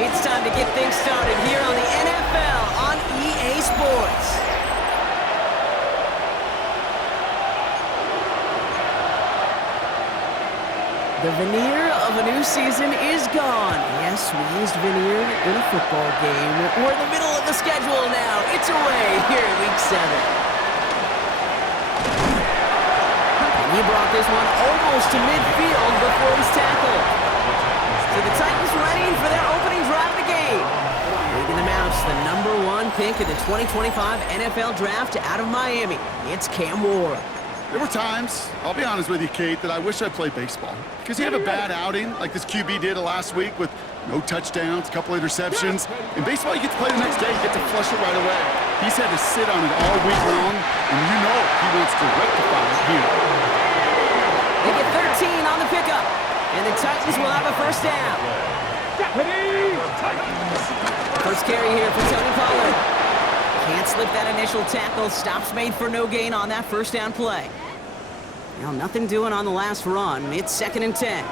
It's time to get things started here on the NFL on EA Sports. The veneer of a new season is gone. Yes, we used veneer in a football game. We're in the middle of the schedule now. It's away here in Week 7. And he brought this one almost to midfield before he's tackled. So the Titans ready for their opening drive of the game. Leading them out, the #1 pick in the 2025 NFL Draft out of Miami. It's Cam Ward. There were times, I'll be honest with you, Kate, that I wish I played baseball. Because you have a bad outing, like this QB did last week with no touchdowns, a couple interceptions. In baseball, you get to play the next day, you get to flush it right away. He's had to sit on it all week long, and you know he wants to rectify it here. They get 13 on the pickup, and the Titans will have a first down. First carry here for Tony Pollard. Can't slip that initial tackle. Stops made for no gain on that first down play. Well, nothing doing on the last run. It's 2nd and 10.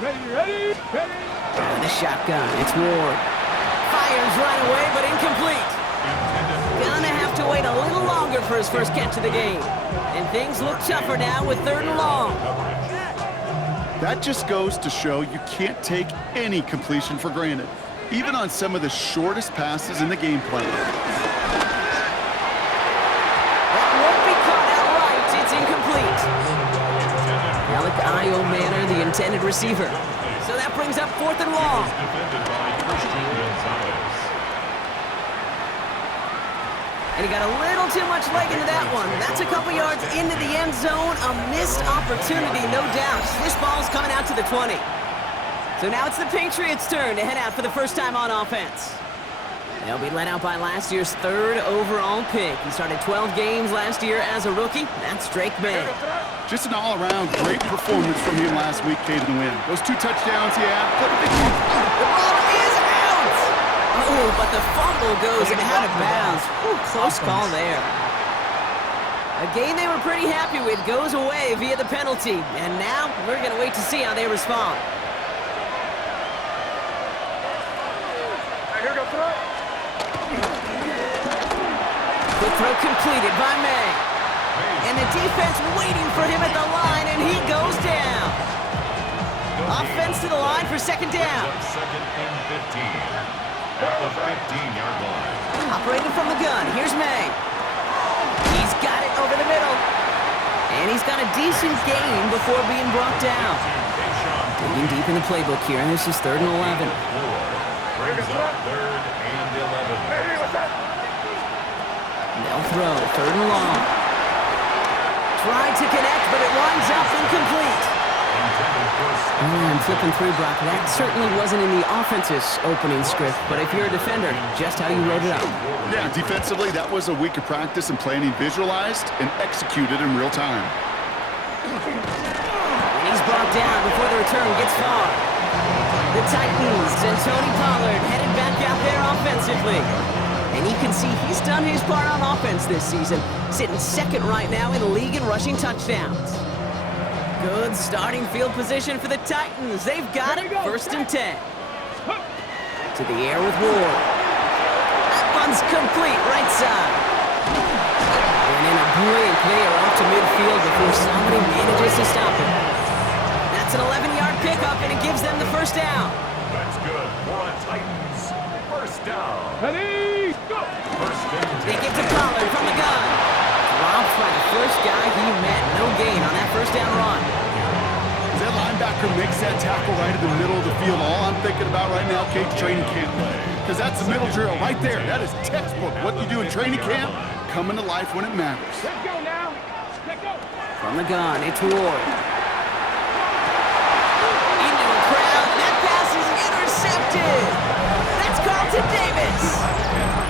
Ready. And the shotgun. It's Ward. Fires right away, but incomplete. Gonna have to wait a little longer for his first catch of the game. And things look tougher now with 3rd and long. That just goes to show you can't take any completion for granted, even on some of the shortest passes in the game plan. Alec Io Manor, the intended receiver. So that brings up 4th and long. And he got a little too much leg into that one. That's a couple yards into the end zone. A missed opportunity, no doubt. This ball's coming out to the 20. So now it's the Patriots' turn to head out for the first time on offense. They'll be led out by last year's 3rd overall pick. He started 12 games last year as a rookie. That's Drake May. Just an all-around great performance from him last week, Kate, in the win. Those 2 touchdowns he had. The ball is out! Oh, but the fumble goes out of bounds. Ooh, close call there. A game they were pretty happy with goes away via the penalty. And now we're going to wait to see how they respond. Quick throw completed by May. And the defense waiting for him at the line, and he goes down. Offense to the line for 2nd down. 2nd and 15. At the 15-yard line. Operating from the gun, here's May. He's got it over the middle. And he's got a decent gain before being brought down. Digging deep in the playbook here, and this is 3rd and 11. Brings up 3rd and 11. They'll throw, 3rd and long. Tried to connect, but it winds up incomplete. I'm flipping through, Brock. That certainly wasn't in the offense's opening script, but if you're a defender, just how you wrote it up. Yeah, defensively, that was a week of practice and planning visualized and executed in real time. And he's brought down before the return gets far. The Titans and Tony Pollard headed back out there offensively. And you can see he's done his part on offense this season, sitting 2nd right now in the league in rushing touchdowns. Good starting field position for the Titans. They've got it, 1st and 10. To the air with Ward. That one's complete, right side. And in a brilliant play, off to midfield before somebody manages to stop him. That's an 11-yard pickup, and it gives them the first down. That's good for a Titans. First down. Ready, go! First and 10. They get to Pollard from the gun. Dropped by the first guy he met. No gain on that first down run. As that linebacker makes that tackle right in the middle of the field, all I'm thinking about right now, Kate, training camp. Because that's the middle drill right there. That is textbook. What you do in training camp, coming to life when it matters. Let's go now. Let's go. From the gun, it's Ward. Into a crowd, and that pass is intercepted. That's Carlton Davis.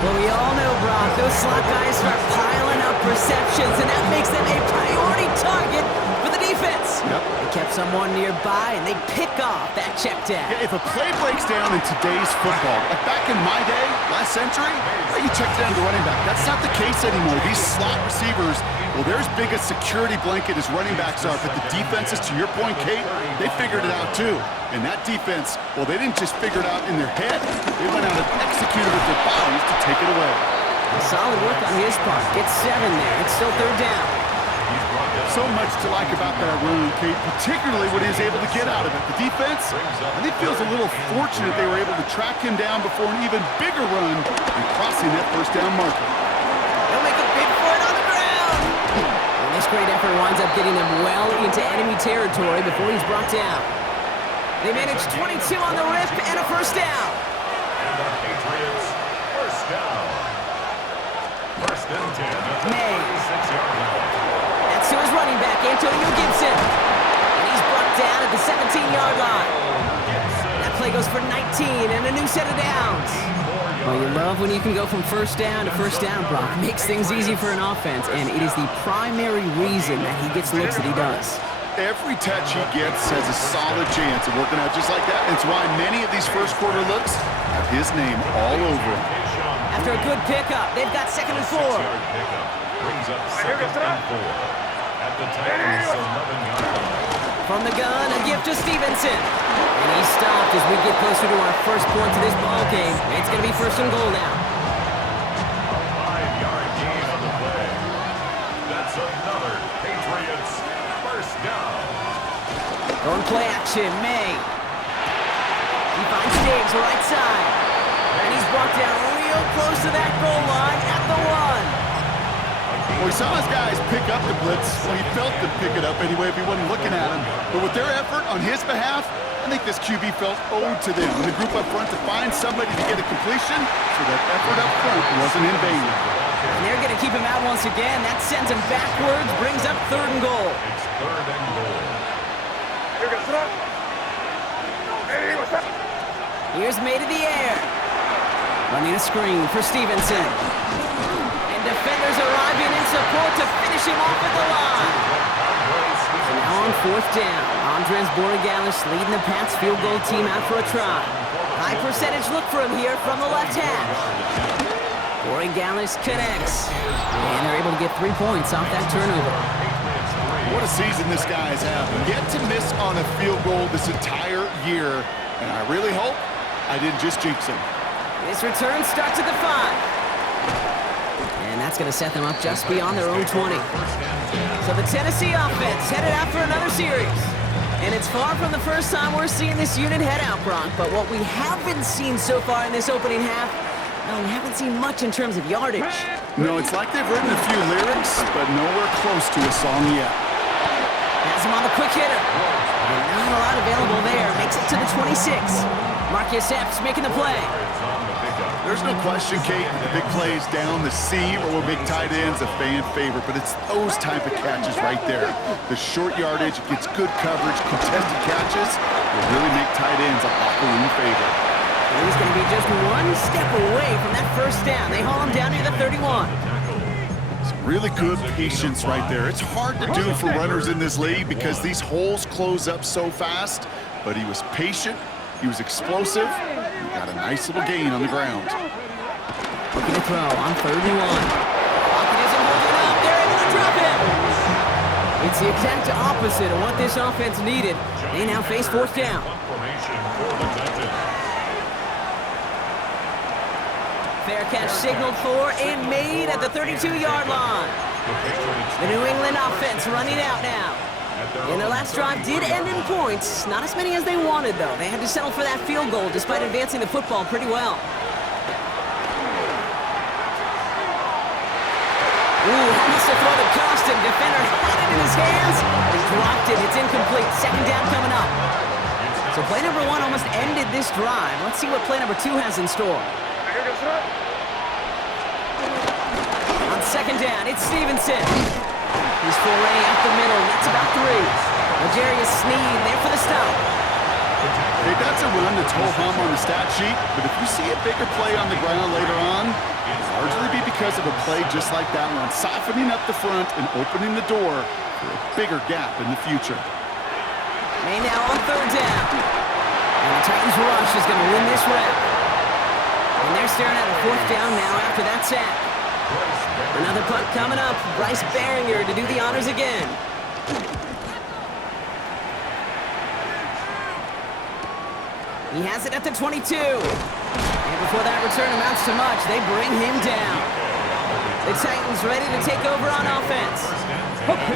Well, we all know, Brock, those slot guys start piling up receptions, and that makes them a priority target for the defense. Yep. They kept someone nearby, and they pick off that check down. Yeah, if a play breaks down in today's football, like back in my day, last century, you check down the running back. That's not the case anymore. These slot receivers, well, they're as big a security blanket as running backs are, but the defenses, to your point, Kate, they figured it out too. And that defense, well, they didn't just figure it out in their head. They went out and executed with their bodies to take it away. Solid work on his part. Gets 7 there. It's still 3rd down. So much to like about that run, Kate, particularly what he was able to get out of it. The defense, I think, feels a little fortunate they were able to track him down before an even bigger run and crossing that 1st down marker. They'll make a big for it on the ground. And this great effort winds up getting him well into enemy territory before he's brought down. They manage 22 on the rip and a 1st down. And the Patriots, 1st down. 1st and 10 at the 36-yard line. That's to his running back, Antonio Gibson. And he's brought down at the 17-yard line. That play goes for 19 and a new set of downs. Well, you love when you can go from 1st down to 1st down, Brock. Makes things easy for an offense, and it is the primary reason that he gets the looks that he does. Every touch he gets has a solid chance of working out just like that. It's why many of these first quarter looks have his name all over them. After a good pickup, they've got 2nd and 4. Brings up 2nd and 4 at the Titans' 11-yard line. From the gun, a gift to Stevenson. And he's stopped as we get closer to our first point to this ball game. It's going to be 1st and goal now. A 5-yard gain on the play. That's another Patriots 1st down. Going play action, May. He finds Diggs right side. And he's brought down real close to that goal line at the 1. Well, we saw his guys pick up the blitz. Well, he felt them pick it up anyway if he wasn't looking at him. But with their effort on his behalf, I think this QB felt owed to them. And the group up front to find somebody to get a completion, so that effort up front wasn't in vain. And they're going to keep him out once again. That sends him backwards, brings up 3rd and goal. It's 3rd and goal. Here's May to the air. Running a screen for Stevenson. And defenders arriving in support to finish him off at the line. So now on 4th down, Andres Borregales leading the Pats field goal team out for a try. High percentage look for him here from the left hash. Borregales connects. And they're able to get 3 points off that turnover. What a season this guy's having. Yet to miss on a field goal this entire year. And I really hope I didn't just jinx him. This return starts at the 5. And that's going to set them up just beyond their own 20. So the Tennessee offense headed out for another series. And it's far from the first time we're seeing this unit head out, Brock. But what we haven't seen so far in this opening half, no, we haven't seen much in terms of yardage. No, it's like they've written a few lyrics, but nowhere close to a song yet. Has him on the quick hitter. And not a lot available there. Makes it to the 26. Marcus Epps making the play. There's no question, Kate, the big plays down the seam or will make tight ends a fan favorite, but it's those type of catches right there. The short yardage, gets good coverage, contested catches will really make tight ends a popular favorite. And he's going to be just one step away from that 1st down. They haul him down near the 31. Some really good patience right there. It's hard to do for runners in this league because these holes close up so fast, but he was patient, he was explosive, he got a nice little gain on the ground. Looking to throw on 3rd and 1. Lockett isn't holding up. They're able to drop him. It's the exact opposite of what this offense needed. They now face 4th down. Fair catch signaled for and made at the 32-yard line. The New England offense running out now. And their last drive did end in points. Not as many as they wanted, though. They had to settle for that field goal despite advancing the football pretty well. Ooh, he must have thrown the custom. Defender had it in his hands, but he dropped it. It's incomplete. 2nd down coming up. So play number 1 almost ended this drive. Let's see what play number 2 has in store. On 2nd down, it's Stevenson. He's foray up the middle. That's about 3. L'Jarius Sneed there for the stop. Hey, that's a run that's ho-hum on the stat sheet, but if you see a bigger play on the ground later on, it'll largely be because of a play just like that one, softening up the front and opening the door for a bigger gap in the future. May now on third down. And the Titans rush is going to win this rep. And they're staring at a fourth down now after that sack. Another punt coming up. Bryce Barringer to do the honors again. He has it at the 22. And before that return amounts to much, they bring him down. The Titans ready to take over on offense.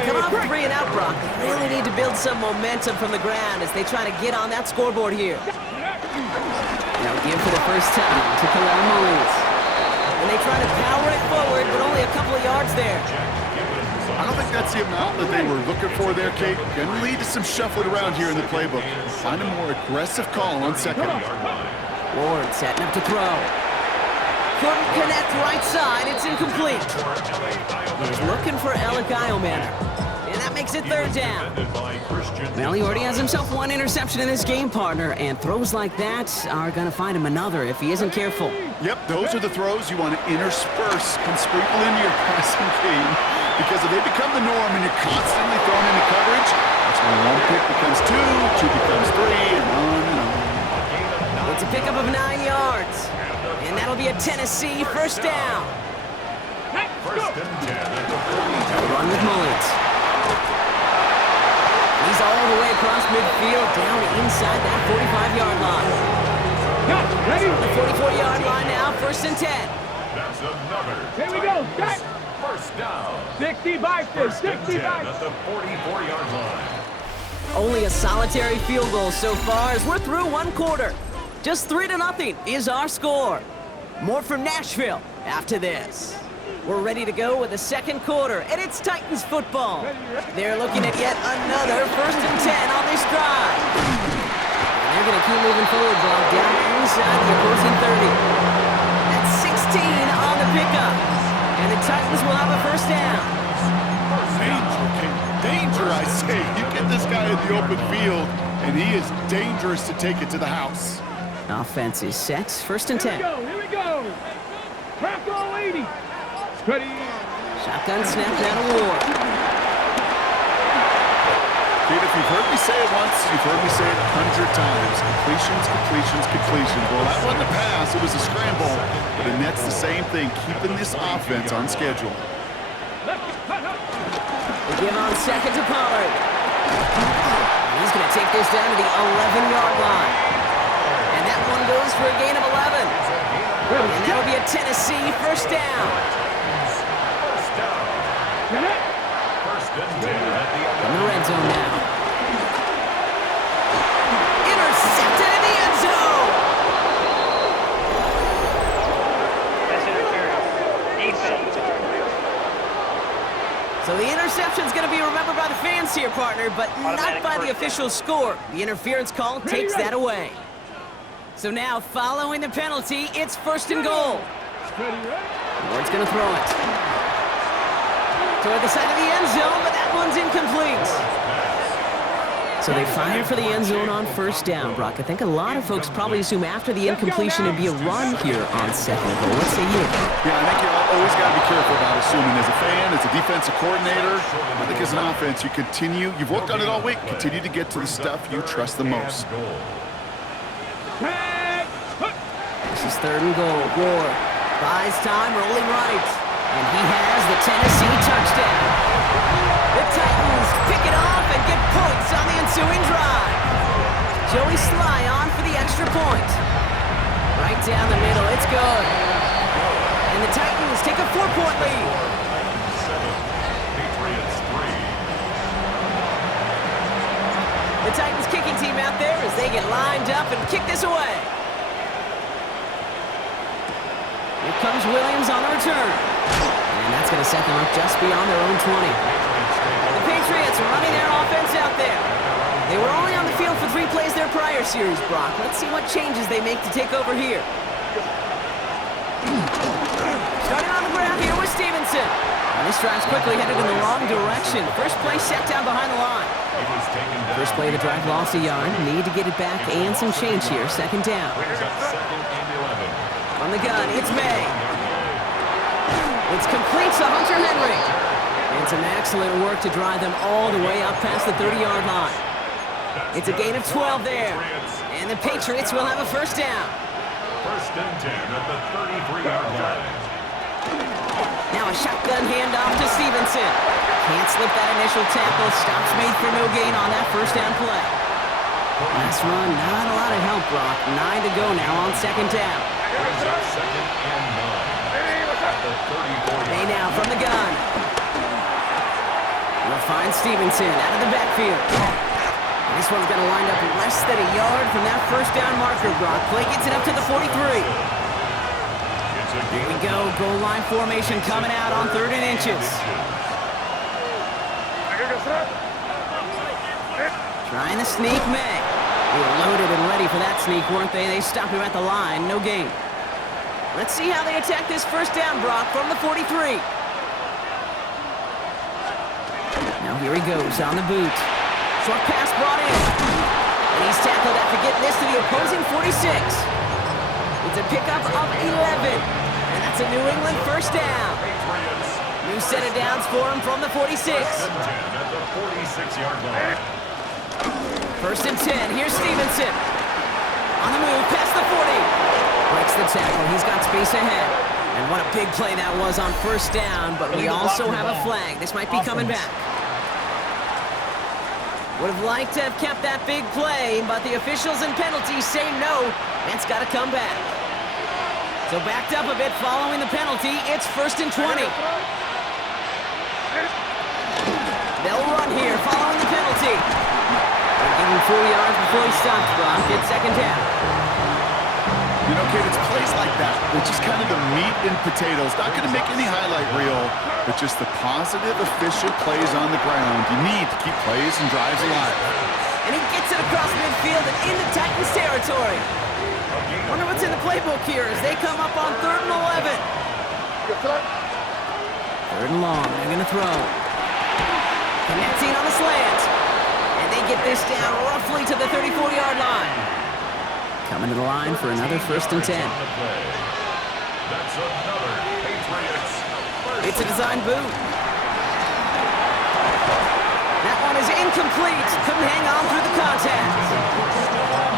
Come off 3 and out, Brock. They really need to build some momentum from the ground as they try to get on that scoreboard here. Now give for the first time to Khalil Mullins. And they try to power it forward, but only a couple of yards there. I don't think that's the amount that they were looking for there, Kate. Going to lead to some shuffling around here in the playbook. Find a more aggressive call on second. Ward setting up to throw. Couldn't connect right side. It's incomplete. He's looking for Elikayo Manor. And that makes it third down. Well, he already has himself one interception in this game, partner, and throws like that are going to find him another if he isn't careful. Yep, those are the throws you want to intersperse and sprinkle into your passing game, because if they become the norm and you're constantly thrown into coverage, that's when one pick becomes two becomes 3, and on and on. It's a pickup of 9 yards, and that'll be a Tennessee first down. First and 10 at the Run with Mullins. He's all the way across midfield, down inside that 45-yard line. Ready? The 44-yard line now, first and 10. That's another. Here we go. Set. First down. 65 to First and 10 65. at the 44-yard line. Only a solitary field goal so far as we're through one quarter. Just 3-0 is our score. More from Nashville after this. We're ready to go with the second quarter, and it's Titans football. They're looking at yet another first and 10 on this drive. And they're going to keep moving forward, ball down inside the opposing 30. That's 16 on the pickup. And the Titans will have a first down. Danger, Kate. Danger, I say. You get this guy in the open field, and he is dangerous to take it to the house. Offense is set, first and 10. Here we go. Crack all 80. Ready? Shotgun snap down to Ward. Kate, if you've heard me say it once, you've heard me say it 100 times. Completions. Well, that wasn't a pass, it was a scramble. But it nets the same thing, keeping this offense on schedule. They give on second to Pollard. He's going to take this down to the 11-yard line. And that one goes for a gain of 11. And that'll be a Tennessee first down. First and 10 at the In the red zone now. Intercepted in the end zone! That's interference. Defense. So the interception's going to be remembered by the fans here, partner, but not by the official score. The interference call takes that away. So now, following the penalty, it's first and goal. Ward's going to throw it. Toward the side of the end zone, but that one's incomplete. So they fire for the end zone on first down, Brock. I think a lot of folks probably assume after the incompletion it'd be a run here on second goal. What say you? Yeah, I think you always got to be careful about assuming as a fan, as a defensive coordinator. I think as an offense, you've worked on it all week, continue to get to the stuff you trust the most. This is third and goal. Ward buys time, rolling right. And he has the Tennessee touchdown. The Titans pick it off and get points on the ensuing drive. Joey Sly on for the extra point. Right down the middle, it's good. And the Titans take a 4-point lead. Patriots 3. The Titans kicking team out there as they get lined up and kick this away. Here comes Williams on the return. And that's going to set them up just beyond their own 20. The Patriots are running their offense out there. They were only on the field for 3 plays their prior series, Brock. Let's see what changes they make to take over here. Starting on the ground here with Stevenson. And this drive's quickly headed in the wrong direction. First play set down behind the line. First play of the drive lost a yard. Need to get it back and some change here. Second down. On the gun, it's May. It's complete to Hunter Henry. And some excellent work to drive them all the way up past the 30-yard line. It's a gain of 12 there. And the Patriots will have a first down. First and 10 at the 33-yard line. Now a shotgun handoff to Stevenson. Can't slip that initial tackle. Stops made for no gain on that first down play. Last run, not a lot of help, Brock. 9 to go now on second down. Brings up second and 9 at the 34-yard line. May now from the gun. We'll find Stevenson out of the backfield. This one's going to wind up less than a yard from that first down marker, Brock. Play gets it up to the 43. Here we go. Goal line formation coming out on 3rd and inches. Trying to sneak May. They were loaded and ready for that sneak, weren't they? They stopped him at the line. No gain. Let's see how they attack this first down, Brock, from the 43. Now here he goes on the boot. Short pass brought in. And he's tackled after getting this to the opposing 46. It's a pickup of 11. And that's a New England first down. New set of downs for him from the 46. First and 10 at the 46-yard line. First and 10. Here's Stevenson. On the move, past the 40. Breaks the tackle. He's got space ahead. And what a big play that was on first down. But we also have a flag. This might be coming back. Would have liked to have kept that big play, but the officials and penalties say no. It's got to come back. So backed up a bit following the penalty. It's first and 20. They'll run here following the penalty. They'll give him 4 yards before he stops, Brock. It's second down. You know, Kate, it's plays like that. It's just kind of the meat and potatoes. Not going to make any highlight reel, but just the positive, efficient plays on the ground. You need to keep plays and drives alive. And he gets it across midfield and into Titans territory. Wonder what's in the playbook here as they come up on 3rd and 11. 3rd and long. They're going to throw. Connecting on the slant. And they get this down roughly to the 34-yard line. Coming to the line for another first and 10. That's another Patriots. It's a design boot. That one is incomplete. Couldn't hang on through the contact.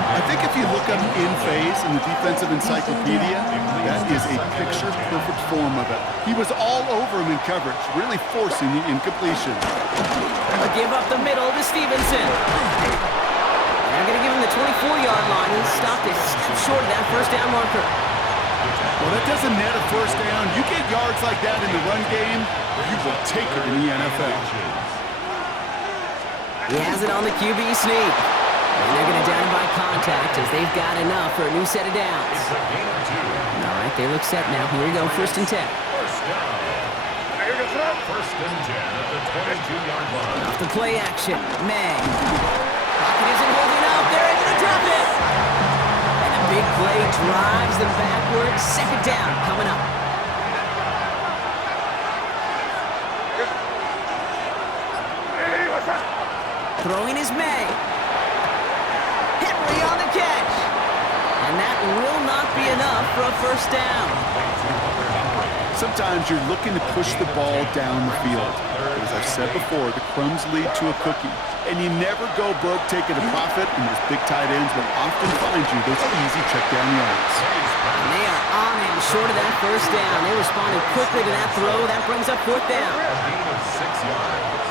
I think if you look up in phase in the defensive encyclopedia, that is a picture-perfect form of it. He was all over him in coverage, really forcing the incompletion. A give up the middle to Stevenson. They're going to give him the 24-yard line. He stopped it short of that first down marker. Well, that doesn't net a first down. You get yards like that in the run game, you will take it in the NFL. He has it on the QB sneak. And they're going to down him by contact as they've got enough for a new set of downs. All right, they look set now. Here we go, first and 10. First down. First and 10 at the 22-yard line. Off the play action, May. Pocket isn't holding up. They're able to drop it. And a big play drives them backwards. Second down coming up. Throwing is May. Henry on the catch. And that will not be enough for a first down. Sometimes you're looking to push the ball down the field. But as I've said before, the crumbs lead to a cookie. And you never go broke taking a profit, and those big tight ends will often find you those easy check down yards. And they are on him short of that first down. They responded quickly to that throw. That brings up fourth down. A gain of 6 yards.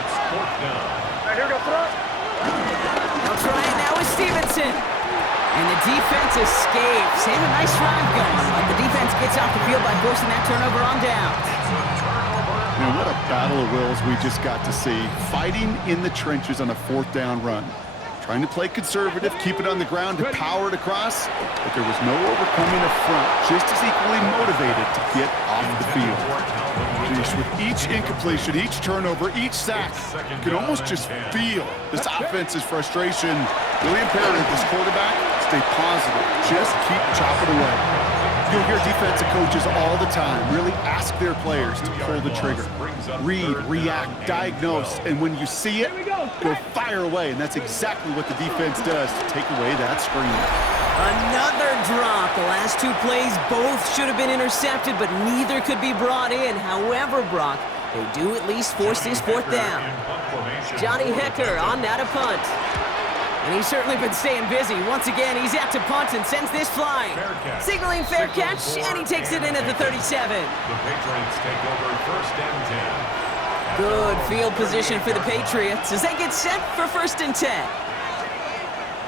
It's fourth down. They'll try it now with Stevenson. And the defense escapes. They have a nice drive going, but the defense gets off the field by forcing that turnover on down. Man, what a battle of wills we just got to see. Fighting in the trenches on a fourth down run. Trying to play conservative, keep it on the ground to power it across, but there was no overcoming a front just as equally motivated to get off the field. Jeez, with each incompletion, each turnover, each sack, you can almost just feel this offense's frustration. Really imperative this quarterback stay positive. Just keep chopping away. You'll hear defensive coaches all the time really ask their players to pull the trigger. Read, react, diagnose, and when you see it, go fire away. And that's exactly what the defense does to take away that screen. Another drop. The last two plays both should have been intercepted, but neither could be brought in. However, Brock, They do at least force this fourth down. Johnny Hecker on now to punt. And he's certainly been staying busy. Once again, he's out to punt and sends this flying. Signaling fair catch, and he takes it in at the 37. The Patriots take over 1st and 10. Good field position for the Patriots as they get set for 1st and 10.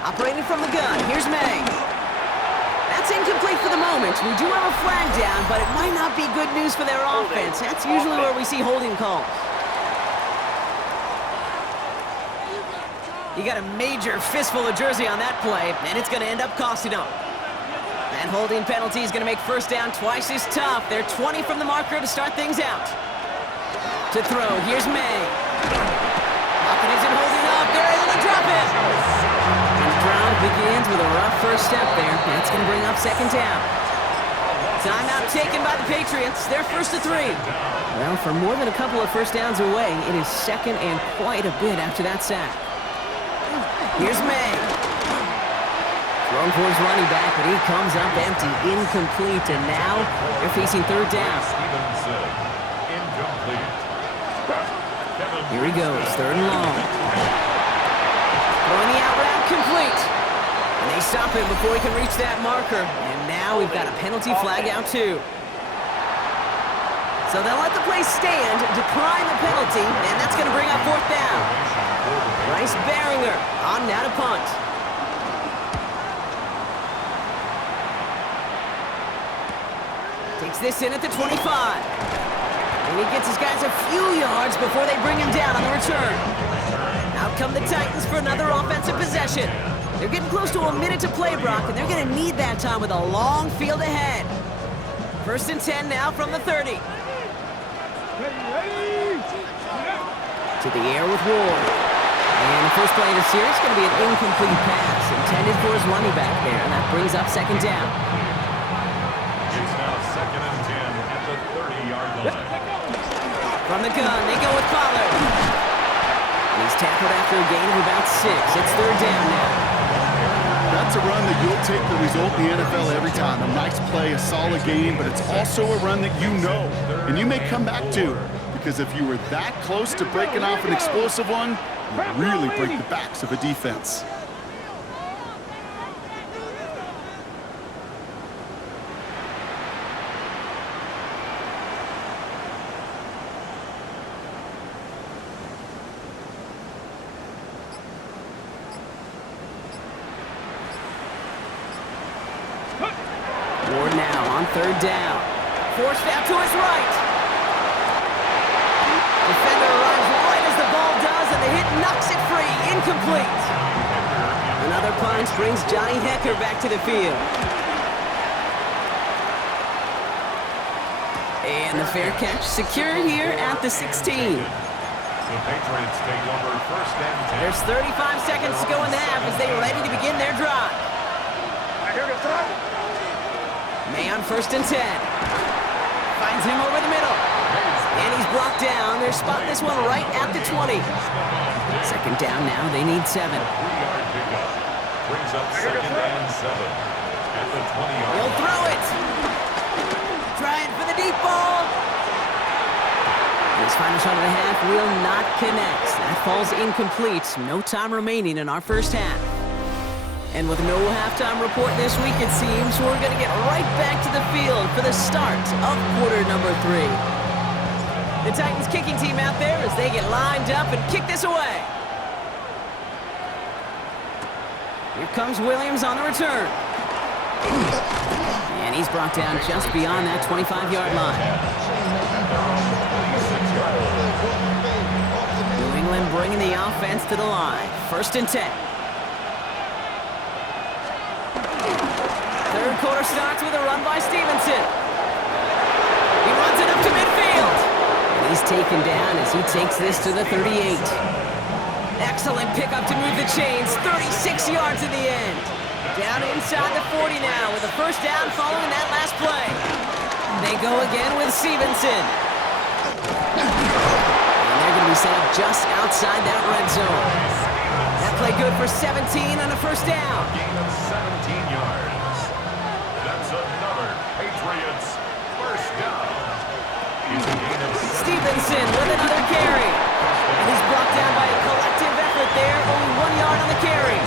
Operating from the gun, here's May. That's incomplete for the moment. We do have a flag down, but it might not be good news for their offense. That's usually where we see holding calls. You got a major fistful of jersey on that play, and it's going to end up costing them. That holding penalty is going to make 1st down twice as tough. They're 20 from the marker to start things out. To throw, here's May. Hopkins isn't holding up. They're able to drop it. And the drive begins with a rough first step there. That's going to bring up 2nd down. Timeout taken by the Patriots. They're 1st to 3. Well, for more than a couple of 1st downs away, it is 2nd and quite a bit after that sack. Here's May. Thrown for his running back, but he comes up empty, incomplete, and now they're facing 3rd down. Stevenson, incomplete. Here he goes, 3rd and long. Throwing the out route, complete. And they stop him before he can reach that marker. And now we've got a penalty flag out too. So they'll let the play stand, decline the penalty, and that's going to bring up 4th down. Bryce Baringer on now to punt. Takes this in at the 25. And he gets his guys a few yards before they bring him down on the return. Out come the Titans for another offensive possession. They're getting close to a minute to play, Brock, and they're going to need that time with a long field ahead. 1st and 10 now from the 30. To the air with Ward. And the first play of the series is going to be an incomplete pass intended for his running back there, and that brings up 2nd down. It's now 2nd and 10 at the 30-yard line. From the gun, they go with Pollard. And he's tackled after a gain of about 6. It's 3rd down now. That's a run that you'll take the result in the NFL every time. A nice play, a solid game, but it's also a run that you know and you may come back to. Because if you were that close to breaking off an explosive one, you really break the backs of a defense. Ward now on 3rd down. Forced out to his right. Defender arrives right as the ball does, and the hit knocks it free. Incomplete. Another punt brings Johnny Hecker back to the field. And the fair catch secured here at the 16. The Patriots take over 1st and 10. There's 35 seconds to go in the half as they're ready to begin their drive. May on 1st and 10. Finds him over the middle. And he's brought down. They're spotting this one right at the 20. 2nd down now. They need 7. 3-yard pickup. Brings up 2nd and 7 at the 20-yard He'll line. throw it. Trying for the deep ball. This final shot of the half will not connect. That falls incomplete. No time remaining in our 1st half. And with no halftime report this week, it seems we're going to get right back to the field for the start of quarter number 3. The Titans kicking team out there as they get lined up and kick this away. Here comes Williams on the return. And he's brought down just beyond that 25-yard line. New England bringing the offense to the line. 1st and 10. 3rd quarter starts with a run by Stevenson. He runs it up to midfield. And he's taken down as he takes this to the 38. Excellent pickup to move the chains. 36 yards in the end. Down inside the 40 now with a 1st down following that last play. They go again with Stevenson. And they're going to be set up just outside that red zone. That play good for 17 on a 1st down. Gain of 17 yards. That's another Patriots 1st down. It's a gain of Stevenson with another carry. And he's brought down by a collective effort there. Only 1 yard on the carry.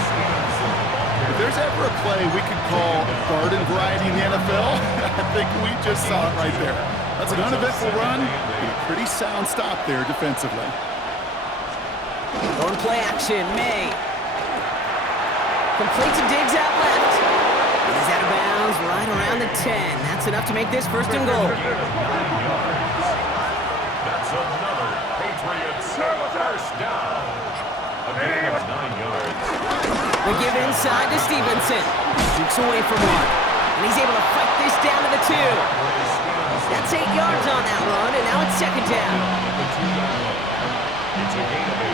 If there's ever a play we could call garden variety in the NFL, I think we just saw it right there. That's an uneventful run and a pretty sound stop there defensively. Going play action, May. Complete to Diggs out left. He's out of bounds right around the 10. That's enough to make this first and goal. That's another Patriots first down. A gain of 9 yards. They give inside to Stevenson. Jukes away from one. And he's able to fight this down to the 2. That's 8 yards on that run, and now it's second down. It's a gain of 8.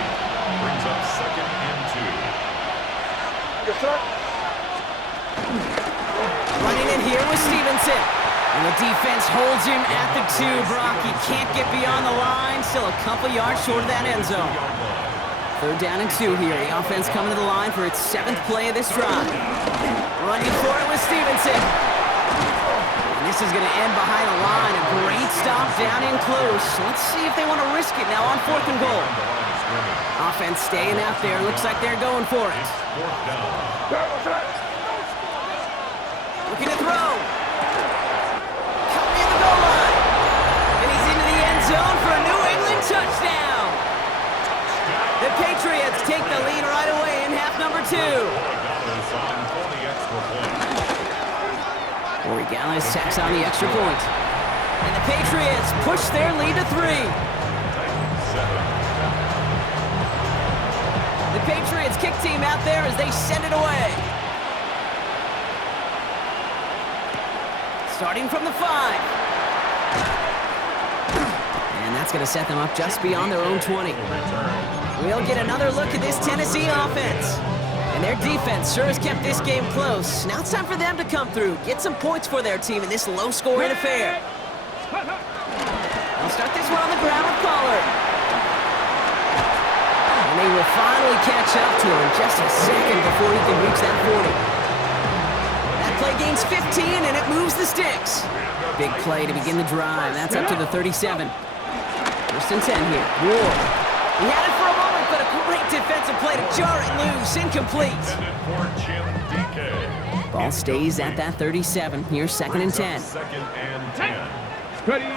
Brings up second and 2. Yes, sir. Running in here with Stevenson. And the defense holds him at the 2. Brock, he can't get beyond the line. Still a couple yards short of that end zone. Third down and 2 here. The offense coming to the line for its 7th play of this drive. Running for it with Stevenson. And this is going to end behind a line. A great stop down in close. Let's see if they want to risk it now on 4th and goal. Offense staying out there. Looks like they're going for it. Looking to throw. Caught near the goal line. And he's into the end zone for a New England touchdown. The Patriots take the lead right away in half number 2. Borregales sacks on the extra point. And the Patriots push their lead to 3. The Patriots kick team out there as they send it away. Starting from the 5. And that's going to set them up just beyond their own 20. We'll get another look at this Tennessee offense. And their defense sure has kept this game close. Now it's time for them to come through, get some points for their team in this low-scoring affair. They'll start this one on the ground with Pollard. And they will finally catch up to him just a second before he can reach that 40. That play gains 15, and it moves the sticks. Big play to begin the drive. That's up to the 37. First and 10 here. Ward. He had it for a moment, but a great defensive play to jar it loose. Incomplete. Ball stays at that 37. Here's second and 10. Second and 10. Ready.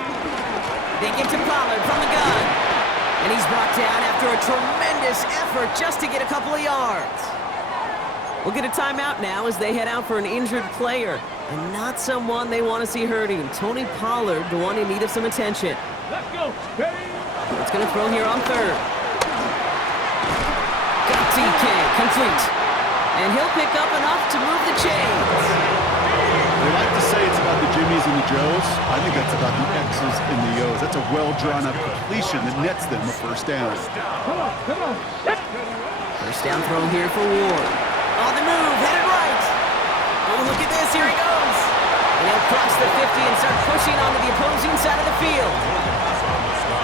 They get to Pollard from the gun. And he's brought down after a tremendous effort just to get a couple of yards. We'll get a timeout now as they head out for an injured player. And not someone they want to see hurting. Tony Pollard, the one in need of some attention. Let's go. Ready. It's going to throw here on 3rd. Got DK, complete. And he'll pick up enough to move the chains. They like to say it's about the Jimmies and the Joes. I think that's about the X's and the O's. That's a well-drawn-up completion that nets them a first down. Come on, come on. First down throw here for Ward. On the move, headed right. Oh, look at this, here he goes. And he'll cross the 50 and start pushing onto the opposing side of the field.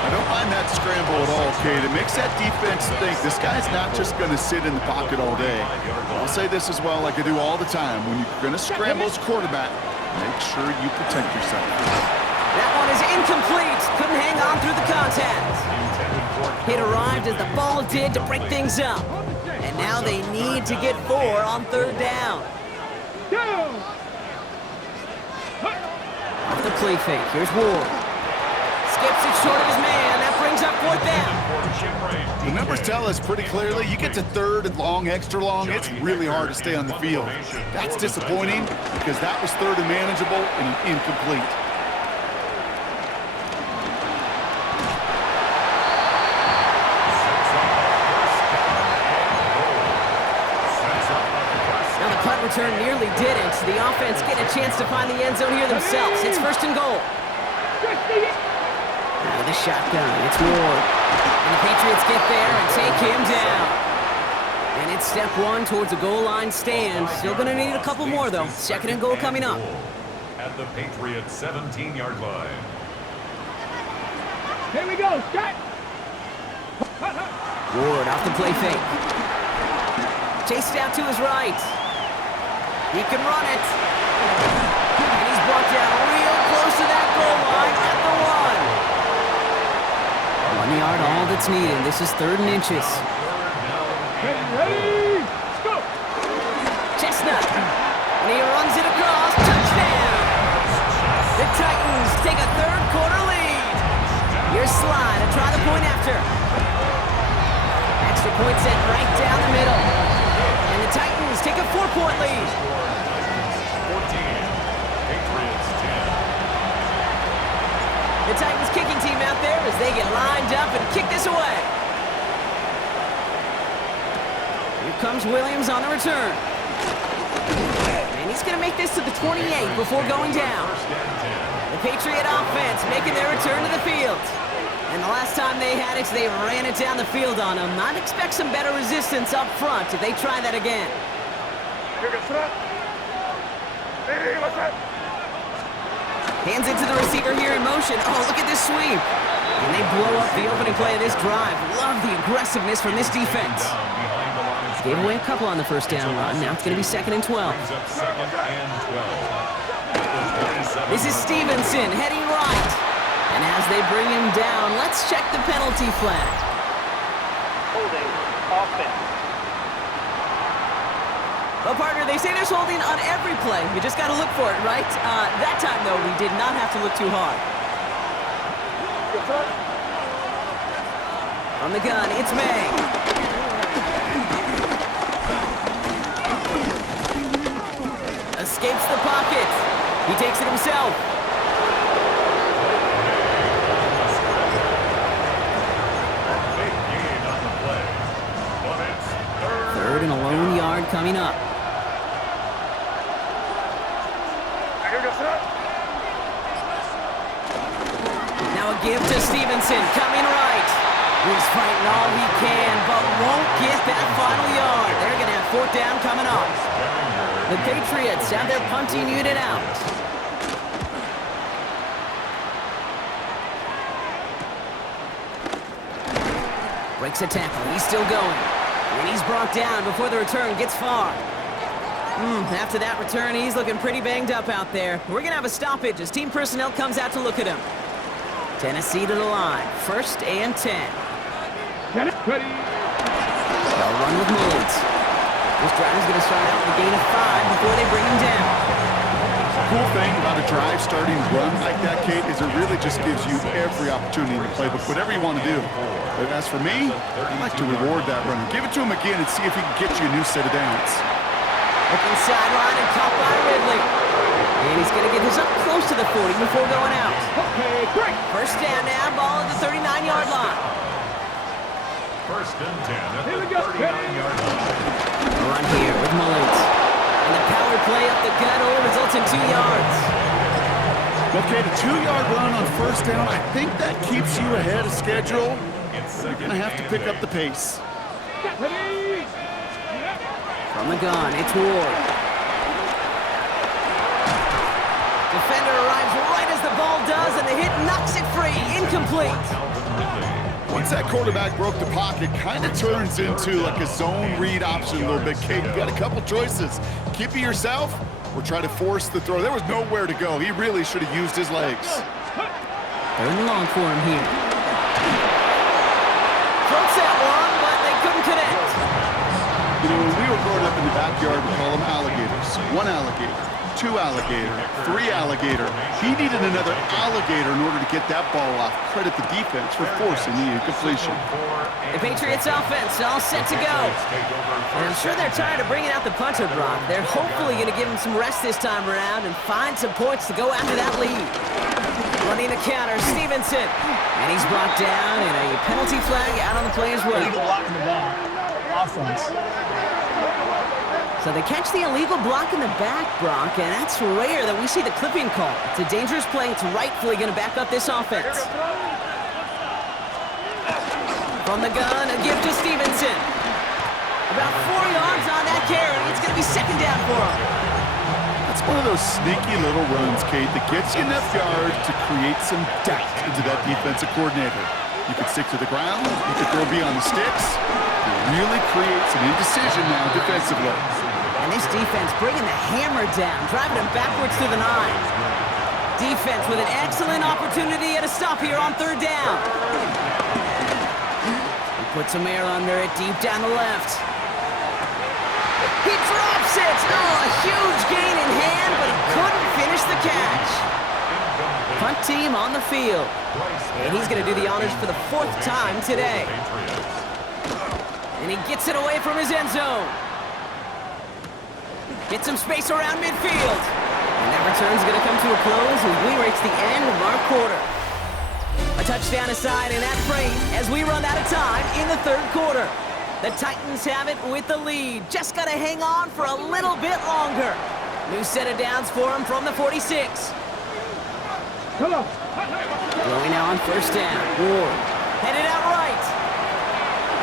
I don't mind that scramble at all, Kate. It makes that defense think this guy's not just going to sit in the pocket all day. I'll say this as well, like I do all the time. When you're going to scramble as a quarterback, make sure you protect yourself. That one is incomplete. Couldn't hang on through the contact. It arrived as the ball did to break things up. And now they need to get 4 on 3rd down. Off the play fake, here's Ward. Skips it short of his man. That brings up 4th down. The numbers tell us pretty clearly, you get to 3rd and long, extra long, it's really hard to stay on the field. That's disappointing because that was 3rd and manageable and an incomplete. Now the punt return nearly didn't. The offense getting a chance to find the end zone here themselves. It's 1st and goal. Out of the shotgun, it's Ward. And the Patriots get there and take him down. And it's step 1 towards a goal line stand. Still going to need a couple more, though. 2nd and goal coming up. At the Patriots 17-yard line. Here we go. Shot. Ward off the play fake. Chased out to his right. He can run it. And he's brought down real close to that goal line at the 1. 1 yard, all that's needed. This is 3rd and inches. Ready, go! Chestnut. And he runs it across. Touchdown! The Titans take a 3rd quarter lead. Here's Slide to try the point after. Extra point set right down the middle. And the Titans take a 4-point lead. 14. Patriots 10. The Titans kicking team out there as they get lined up and kick this away. Here comes Williams on the return. And he's going to make this to the 28 before going down. The Patriot offense making their return to the field. And the last time they had it, they ran it down the field on them. I'd expect some better resistance up front if they try that again. Hands it to the receiver here in motion. Oh, look at this sweep. And they blow up the opening play of this drive. Love the aggressiveness from this defense. Gave away a couple on the first down run. Now it's going to be 2nd and 12. This is Stevenson heading right. And as they bring him down, let's check the penalty flag. Holding, offense. Well, partner, they say there's holding on every play. You just got to look for it, right? That time, though, we did not have to look too hard. From the gun, it's May. Escapes the pocket. He takes it himself. Big gain on the play. But it's 3rd and a lone yard coming up. Now a give to Stevenson, coming right. He's fighting all he can, but won't get that final yard. They're going to have 4th down coming up. The Patriots have their punting unit out. Breaks a tackle. He's still going. And he's brought down before the return gets far. After that return, he's looking pretty banged up out there. We're going to have a stoppage as team personnel comes out to look at him. Tennessee to the line. 1st and 10. Ready. They'll run with Mullins. This drive is going to start out with a gain of 5 before they bring him down. The cool thing about a drive starting run like that, Kate, is it really just gives you every opportunity in the playbook, whatever you want to do. But as for me, I like to reward that runner. Give it to him again and see if he can get you a new set of downs. Looking sideline and caught by Ridley. And he's going to get this up close to the 40 before going out. Okay, great. 1st down now, ball at the 39-yard line. 1st and 10 at Here the we go. 39-yard line. A run here with Mullins. And the power play up the gut only results in 2 yards. Okay, the 2-yard run on 1st down, I think that keeps you ahead of schedule. You're going to have to pick up the pace. Ready. From the gun, it's Ward. Defender arrives right as the ball does, and the hit knocks it free. Incomplete. Once that quarterback broke the pocket, kind of turns into like a zone read option a little bit. Kate, you got a couple choices. Keep it yourself or try to force the throw. There was nowhere to go. He really should have used his legs. 3rd and long for him here. Floats that one, but they couldn't connect. You know, when we were growing up in the backyard, we call them alligators. 1 alligator, 2 alligator, 3 alligator. He needed another alligator in order to get that ball off. Credit the defense for forcing the incompletion. The Patriots offense all set to go. And I'm sure they're tired of bringing out the punter, Brock. They're hopefully going to give him some rest this time around and find some points to go after that lead. Running the counter, Stevenson. And he's brought down, and a penalty flag out on the play as well. Illegal blocking the ball. Offense. So they catch the illegal block in the back, Brock, and that's rare that we see the clipping call. It's a dangerous play. It's rightfully going to back up this offense. From the gun, a give to Stevenson. About 4 yards on that carry. It's going to be 2nd down for him. That's one of those sneaky little runs, Kate, that gets you enough yards to create some doubt into that defensive coordinator. You could stick to the ground, you could throw beyond the sticks. It really creates an indecision now defensively. And this defense bringing the hammer down, driving him backwards through the 9. Defense with an excellent opportunity at a stop here on 3rd down. Puts some air under it, deep down the left. He drops it! Oh, a huge gain in hand, but he couldn't finish the catch. Punt team on the field. And he's going to do the honors for the 4th time today. And he gets it away from his end zone. Get some space around midfield. And that return's going to come to a close as we reach the end of our quarter. A touchdown aside in that frame as we run out of time in the 3rd quarter. The Titans have it with the lead. Just got to hang on for a little bit longer. New set of downs for him from the 46. Going now on 1st down. Ward headed out right.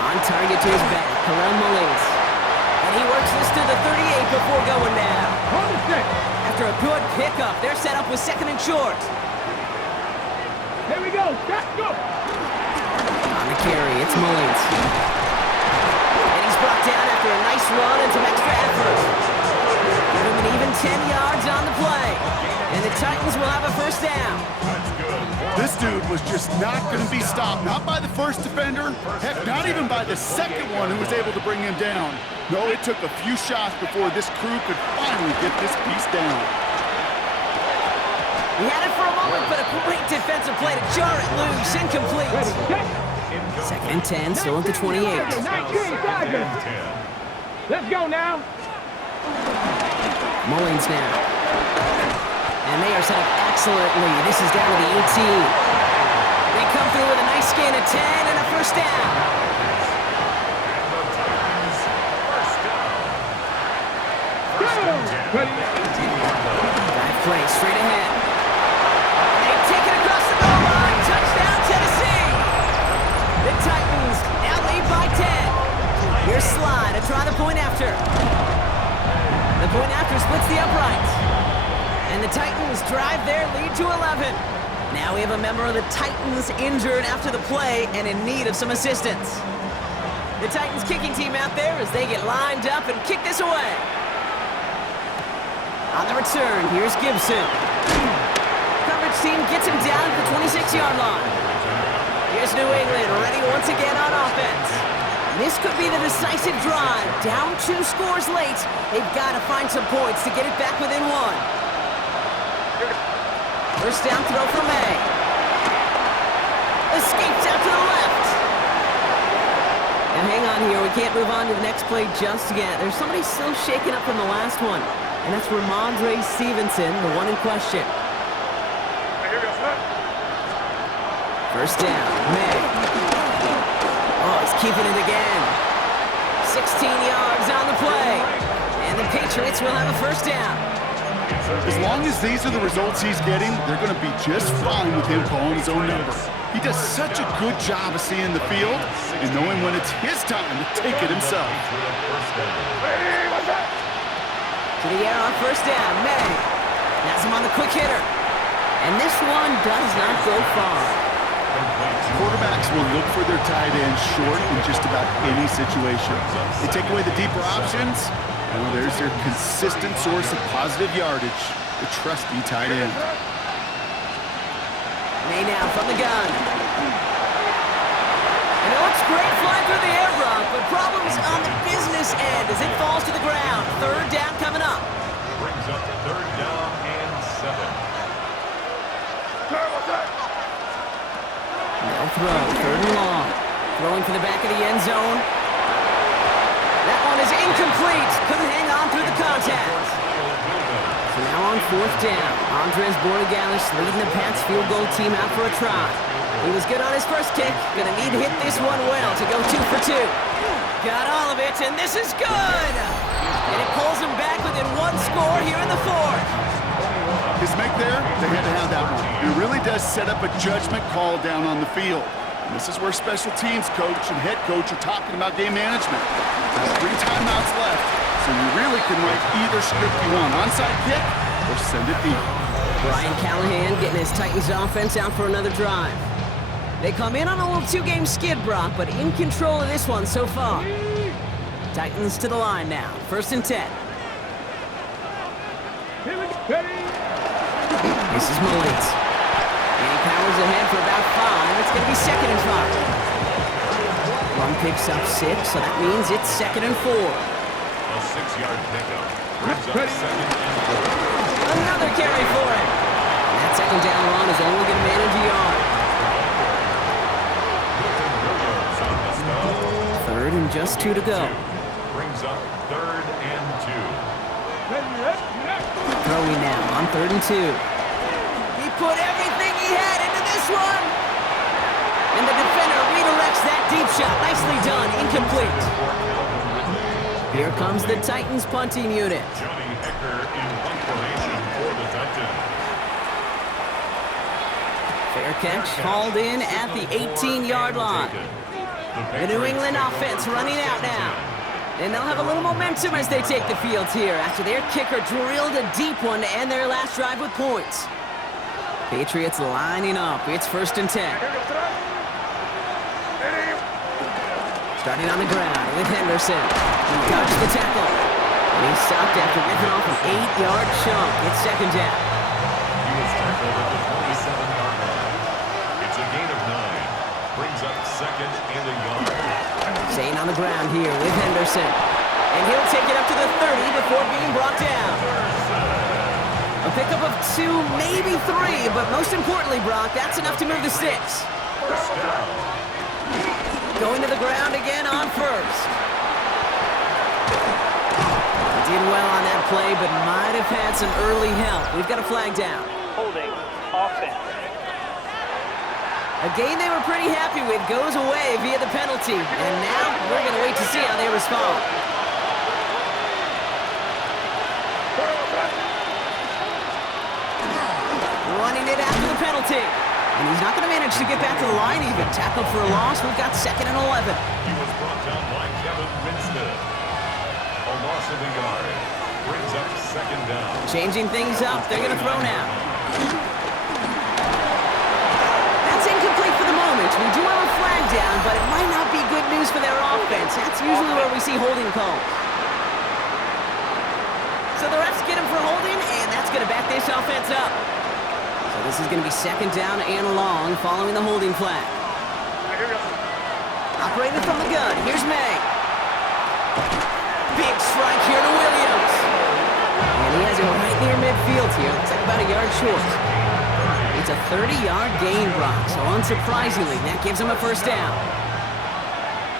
On target to his back, Khalil Mullins. And he works this to the 38 before going down. After a good pickup, they're set up with 2nd and short. Here we go. Go. On the carry, it's Mullins. And he's brought down after a nice run and some extra effort. Give him an even 10 yards on the play. And the Titans will have a 1st down. This dude was just not going to be stopped. Not by the first defender. Heck, not even by the second one who was able to bring him down. No, it took a few shots before this crew could finally get this piece down. He had it for a moment, but a great defensive play to jar it loose. Incomplete. 2nd and 10, still at the 28. Let's go now. Mullins now. And they are set up excellently. This is down to the 18. They come through with a nice gain of 10 and a 1st down. Drive play straight ahead. They take it across the goal line. Touchdown, Tennessee. The Titans now lead by 10. Here's Slide to try the point after. The point after splits the upright. And the Titans drive their lead to 11. Now we have a member of the Titans injured after the play and in need of some assistance. The Titans kicking team out there as they get lined up and kick this away. On the return, here's Gibson. Coverage team gets him down at the 26-yard line. Here's New England ready once again on offense. This could be the decisive drive. Down 2 scores late. They've got to find some points to get it back within 1. 1st down throw for May. Escapes out to the left. Now hang on here. We can't move on to the next play just yet. There's somebody still shaken up from the last one. And that's Ramondre Stevenson, the one in question. 1st down. May. Oh, he's keeping it again. 16 yards on the play. And the Patriots will have a 1st down. As long as these are the results he's getting, they're going to be just fine with him calling his own number. He does such a good job of seeing the field and knowing when it's his time to take it himself. To the air on 1st down, May. Has him on the quick hitter. And this one does not go far. Quarterbacks will look for their tight end short in just about any situation. They take away the deeper options, and there's their consistent source of positive yardage, the trusty tight end. May now from the gun. And it looks great flying through the air, Brock, but problems on the business end as it falls to the ground. 3rd down coming up. Brings up to 3rd down and 7. No throw, 3rd and long. Throwing for the back of the end zone. That one is incomplete. Couldn't hang on through the contact. So now on 4th down, Andres Borregalis leading the Pats field goal team out for a try. He was good on his first kick. Gonna need to hit this one well to go 2 for 2. Got all of it, and this is good! And it pulls him back within 1 score here in the 4th. His make there, they had to have that one. It really does set up a judgment call down on the field. And this is where special teams coach and head coach are talking about game management. There's 3 timeouts left, so you really can write either script you want. Onside kick or send it deep. Brian Callahan getting his Titans offense out for another drive. They come in on a little 2-game skid, Brock, but in control of this one so far. Titans to the line now. 1st and 10. This is Mullins. And he powers ahead for about 5. It's going to be 2nd and 5. One picks up 6, so that means it's 2nd and 4. A 6-yard pickup brings up 2nd and 4. Another carry for him. And that 2nd down run is only going to manage a yard. 3rd and just 2 to go. Brings up 3rd and 2. Throwing now on 3rd and 2. He put everything he had into this one. And the defender redirects that deep shot. Nicely done. Incomplete. Here comes the Titans punting unit. Johnny Hecker in punt formation for the Titans. Fair catch hauled in at the 18-yard line. The New England offense running out now. And they'll have a little momentum as they take the field here after their kicker drilled a deep one to end their last drive with points. Patriots lining up. It's 1st and 10. Starting on the ground with Henderson. He dodged the tackle. And he's stopped after ripping off an 8-yard chunk. It's 2nd down. He was tackled at the 27-yard line. It's a gain of 9. Brings up 2nd and a yard. Staying on the ground here with Henderson. And he'll take it up to the 30 before being brought down. A pickup of 2, maybe 3, but most importantly, Brock, that's enough to move the sticks. First down. Going to the ground again on 1st. Did well on that play, but might have had some early help. We've got a flag down. Holding. Offense. A game they were pretty happy with goes away via the penalty. And now we're going to wait to see how they respond. Running it after the penalty. And he's not going to manage to get back to the line even. Tackled for a loss. We've got 2nd and 11. He was brought down by Kevin Winstead. A loss of a yard. Brings up 2nd down. Changing things up. They're going to throw now. That's incomplete for the moment. We do have a flag down, but it might not be good news for their offense. That's usually where we see holding calls. So the refs get him for holding, and that's going to back this offense up. So this is going to be 2nd down and long following the holding flag. Operating from the gun. Here's May. Big strike here to Williams. And he has it right near midfield here. Looks like about a yard short. It's a 30-yard gain, Brock. So unsurprisingly, that gives him a 1st down.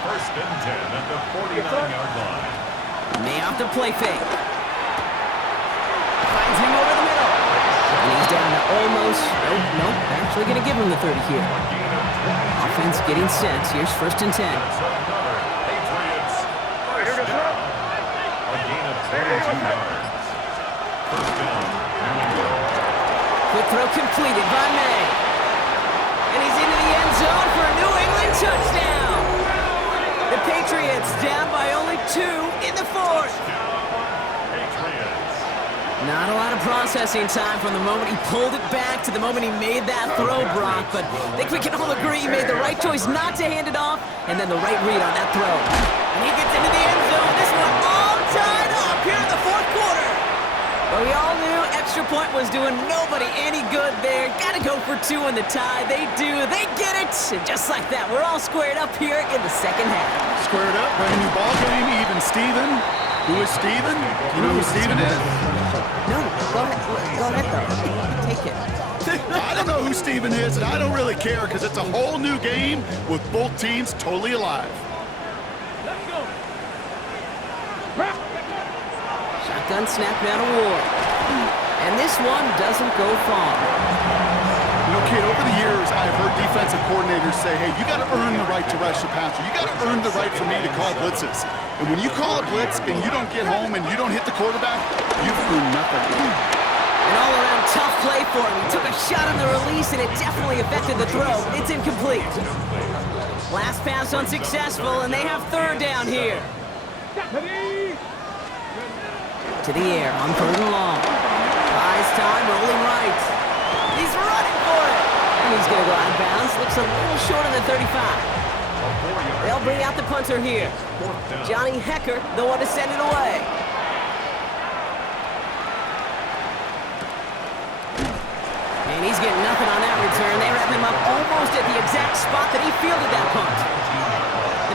1st and 10 at the 49-yard line. May off the play fake. Finds him over the middle. And he's down to almost, nope, actually going to give him the 30 here. Offense getting set. Here's 1st and 10. Another Patriots first down. A gain of 22 yards. 1st down. Quick throw completed by May. And he's into the end zone for a New England touchdown. The Patriots down by only 2 in the 4th. Not a lot of processing time from the moment he pulled it back to the moment he made that throw, Brock. But I think we can all agree he made the right choice not to hand it off, and then the right read on that throw. And he gets into the end zone. This one all tied up here in the 4th quarter. But we all knew extra point was doing nobody any good there. Got to go for 2 in the tie. They do. They get it. And just like that, we're all squared up here in the 2nd half. Squared up, brand new ball game, even Steven. Who is Steven? You know who Steven is? No, go ahead though. Take it. I don't know who Steven is, and I don't really care because it's a whole new game with both teams totally alive. Let's go. Shotgun snap now to Ward. And this one doesn't go far. You know, kid, over the years, I've heard defensive coordinators say, hey, you got to earn the right to rush the passer. You got to earn the right for me to call blitzes. And when you call a blitz and you don't get home and you don't hit the quarterback, you've earned nothing. An all-around tough play for him. He took a shot on the release, and it definitely affected the throw. It's incomplete. Last pass unsuccessful, and they have 3rd down here. To the air on 3rd and long. Buys time, rolling right. He's running for it. And he's going to go out of bounds. Looks a little short of the 35. They'll bring out the punter here. Johnny Hecker, the one to send it away. And he's getting nothing on that return. They wrap him up almost at the exact spot that he fielded that punt.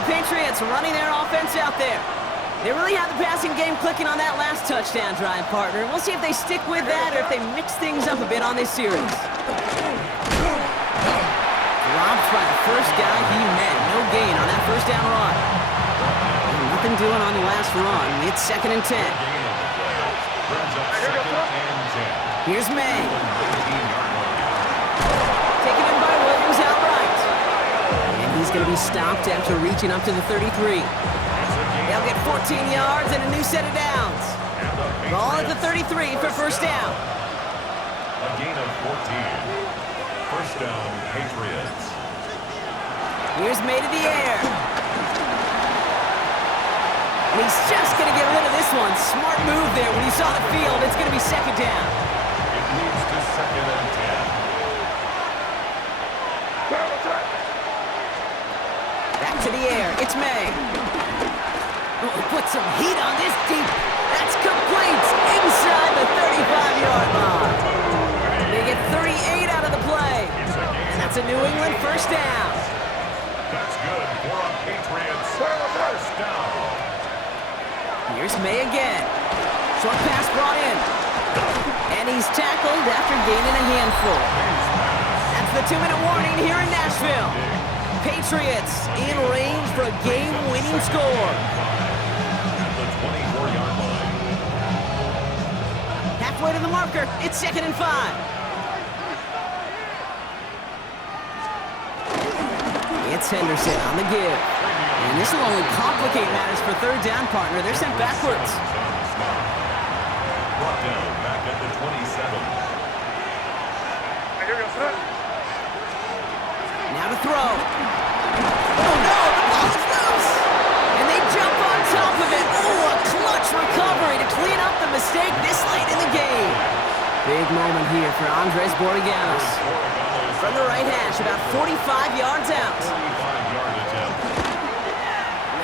The Patriots running their offense out there. They really have the passing game clicking on that last touchdown drive, partner. We'll see if they stick with that or if they mix things up a bit on this series. Dropped by the first guy he met. No gain on that first down run. And nothing doing on the last run. It's 2nd and 10. Here's May. Taken in by Williams outright. And he's going to be stopped after reaching up to the 33. They'll get 14 yards and a new set of downs. Ball at the 33 for first down. A gain of 14. First down, Patriots. Here's May to the air. And he's just going to get rid of this one. Smart move there when he saw the field. It's going to be 2nd down. It leads to 2nd and 10. Back to the air. It's May. Oh, put some heat on this deep. That's complete inside the 35-yard line. They get 38 out of the play. And that's a New England first down. That's good for a Patriots first down. Here's May again. Short pass brought in. And he's tackled after gaining a handful. That's the 2-minute warning here in Nashville. Patriots in range for a game-winning score. At the 24-yard line. Halfway to the marker. It's 2nd and 5. It's Henderson on the give. And this will only complicate matters for third down, partner. They're sent backwards. Brought down back at the 27. Now to throw. Oh no, the ball is loose! And they jump on top of it. Oh, a clutch recovery to clean up the mistake this late in the game. Big moment here for Andres Borreganos. From the right hash, about 45 yards out. 45-yard attempt.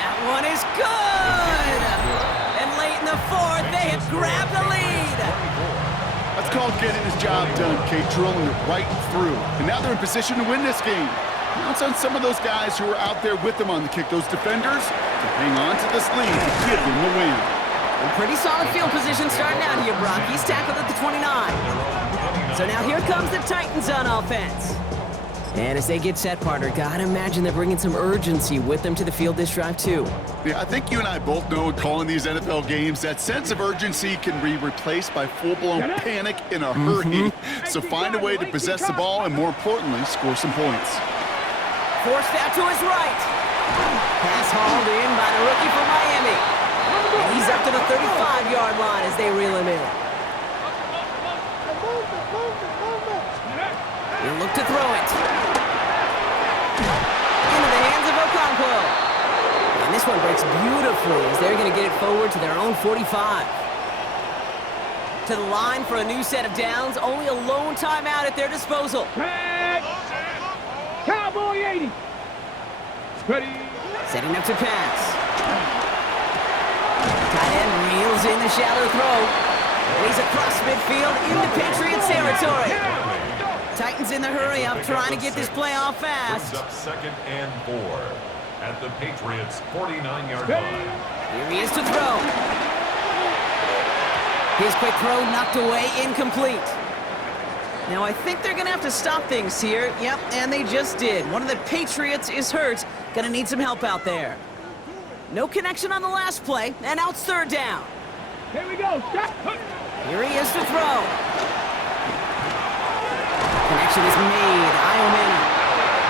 That one is good! And late in the 4th, they have grabbed the lead. That's called getting his job done, Kate, drilling it right through. And now they're in position to win this game. Now it's on some of those guys who are out there with them on the kick, those defenders, to hang on to this lead to give them the win. A pretty solid field position starting out here, Brock. He's tackled at the 29. So now here comes the Titans on offense. And as they get set, partner, gotta imagine they're bringing some urgency with them to the field this drive, too. Yeah, I think you and I both know in calling these NFL games, that sense of urgency can be replaced by full-blown panic in a hurry. So find a way to possess the ball and, more importantly, score some points. Forced out to his right. Pass hauled in by the rookie from Miami. And he's up to the 35-yard line as they reel him in. He'll look to throw it. Into the hands of Okonkwo. And this one breaks beautifully as they're going to get it forward to their own 45. To the line for a new set of downs. Only a lone timeout at their disposal. Cowboy 80. Ready. Setting up to pass. Tight end reels in the shallow throw. He's across midfield into Patriots territory. Titans in the hurry up, trying to get this play off fast. Brings up 2nd and 4 at the Patriots' 49-yard line. Here he is to throw. His quick throw knocked away, incomplete. Now I think they're going to have to stop things here. Yep, and they just did. One of the Patriots is hurt. Going to need some help out there. No connection on the last play, and now it's 3rd down. Here we go. Here he is to throw. Connection is made. Iomena.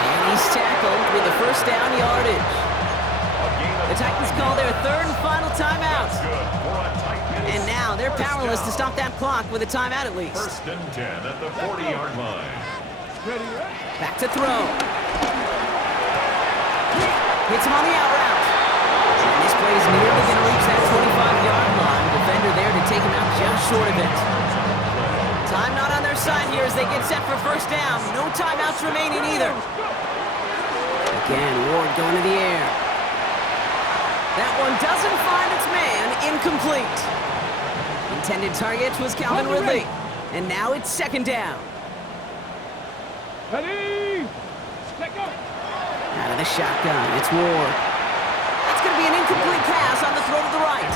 And he's tackled with the first down yardage. The Titans call their 3rd and final timeout. And now they're powerless to stop that clock with a timeout at least. 1st and 10 at the 40-yard line. Back to throw. Hits him on the out route. And this play is nearly going to reach that 25-yard line. Defender there to take him out just short of it. Time not on their side here as they get set for first down. No timeouts remaining either. Again, Ward going to the air. That one doesn't find its man. Incomplete. Intended target was Calvin Ridley. And now it's 2nd down. Ready. Let go. Out of the shotgun, it's Ward. That's going to be an incomplete pass on the throw to the right.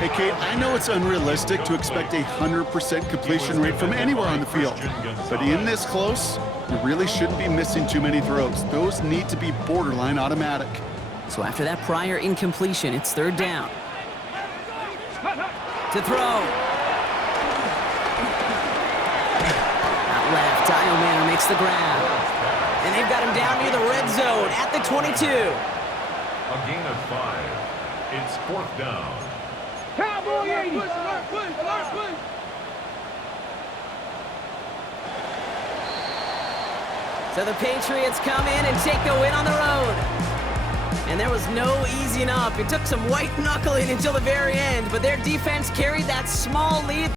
Hey, Kate, I know it's unrealistic to expect a 100% completion rate from anywhere on the field, but in this close, you really shouldn't be missing too many throws. Those need to be borderline automatic. So after that prior incompletion, it's third down. To throw. Out left, Dial Manor makes the grab. And they've got him down near the red zone at the 22. A gain of 5. It's fourth down. Cowboy 80. So the Patriots come in and take the win on the road. And there was no easing up. It took some white knuckling until the very end, but their defense carried that small lead.